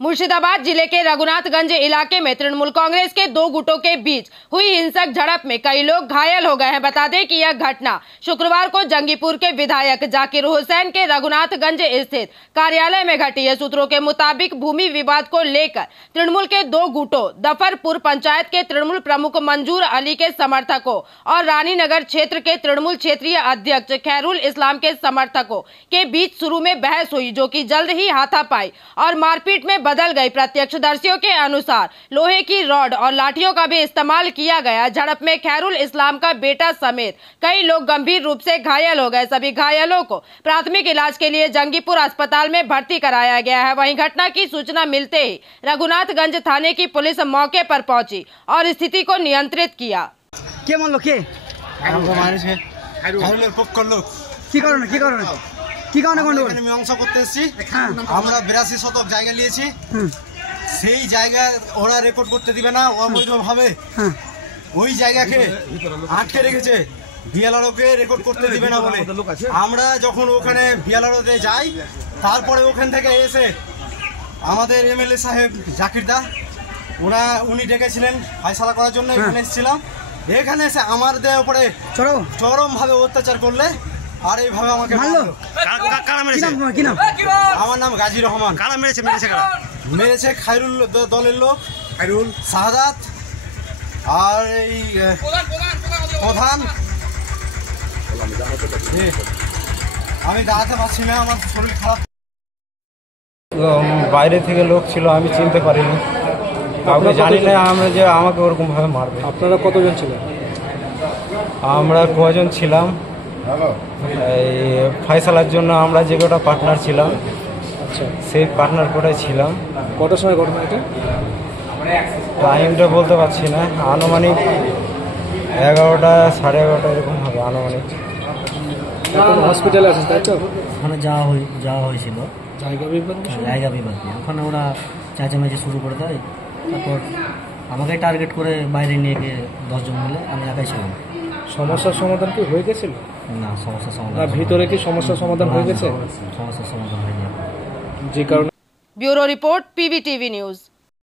मुर्शिदाबाद जिले के रघुनाथगंज इलाके में तृणमूल कांग्रेस के दो गुटों के बीच हुई हिंसक झड़प में कई लोग घायल हो गए हैं। बता दें कि यह घटना शुक्रवार को जंगीपुर के विधायक जाकिर हुसैन के रघुनाथगंज स्थित कार्यालय में घटी है। सूत्रों के मुताबिक भूमि विवाद को लेकर तृणमूल के दो गुटों दफरपुर पंचायत के तृणमूल प्रमुख मंजूर अली के समर्थकों और रानीनगर क्षेत्र के तृणमूल क्षेत्रीय अध्यक्ष खैरुल इस्लाम के समर्थकों के बीच शुरू में बहस हुई, जो कि जल्द ही हाथापाई और मारपीट में बदल गई। प्रत्यक्षदर्शियों के अनुसार लोहे की रॉड और लाठियों का भी इस्तेमाल किया गया। झड़प में खैरुल इस्लाम का बेटा समेत कई लोग गंभीर रूप से घायल हो गए। सभी घायलों को प्राथमिक इलाज के लिए जंगीपुर अस्पताल में भर्ती कराया गया है। वहीं घटना की सूचना मिलते ही रघुनाथगंज थाने की पुलिस मौके पर पहुंची और स्थिति को नियंत्रित किया। কি কারণে গন্ডগোল? মীমাংসা করতে এসেছি। আমরা 82 শতক জায়গা নিয়েছি, সেই জায়গা ওরা রেকর্ড করতে দিবে না অবৈধভাবে। ওই জায়গাকে আটকে রেখেছে, বিএলআরওকে রেকর্ড করতে দিবে না বলে। আমরা যখন ওখানে বিএলআরওতে যাই, তারপরে ওখান থেকে এসে আমাদের এমএলএ সাহেব জাকির দা উনি ডেকেছিলেন ফয়সালা করার জন্য। এখানে এসেছিলাম, এখানে এসে আমাদের উপরে চরমভাবে অত্যাচার করলে আর এইভাবে আমাকে মারলো। আমার নাম গাজী রহমান। মেরেছে খায়রুল দলের লোক, খায়রুল শাহাদাত আর এই প্রধান। আমি দাঁড়াতে পারছি না, আমার শরীর খারাপ। বাইরে থেকে লোক ছিল, আমি চিনতে পারিনি, কাউকে জানি না আমরা যে আমাকে ওরকম ভাবে মারবে। আপনারা কতজন ছিলেন? আমরা কজন ছিলাম, এই ফয়সালার জন্য আমরা যে কটা পার্টনার ছিলাম, আচ্ছা, সেই পার্টনার কোটায় ছিলাম। কটার সময় ঘটনা এটা? টাইমটা বলতে পারছি না, আনুমানিক 11টা 11:30 এরকম হবে আনুমানিক। এখন হসপিটালে আছেন তাই তো? ওখানে যাওয়া হয়েছিল জায়গা বিবাদ নিয়ে। ওখানে ওরা চেঁচামেচি শুরু করে দেয়, তারপর আমাকে টার্গেট করে বাইরে নিয়ে গিয়ে 10 জন মিলে, আমি একাই ছিলাম। সমস্যার সমাধান কি হয়ে গেছিল? না, সমস্যার সমাধান ভিতরে কি সমস্যার সমাধান হয়ে গেছে? সমস্যার সমাধান হয়নি, যে কারণে। Bureau report, PVTV news.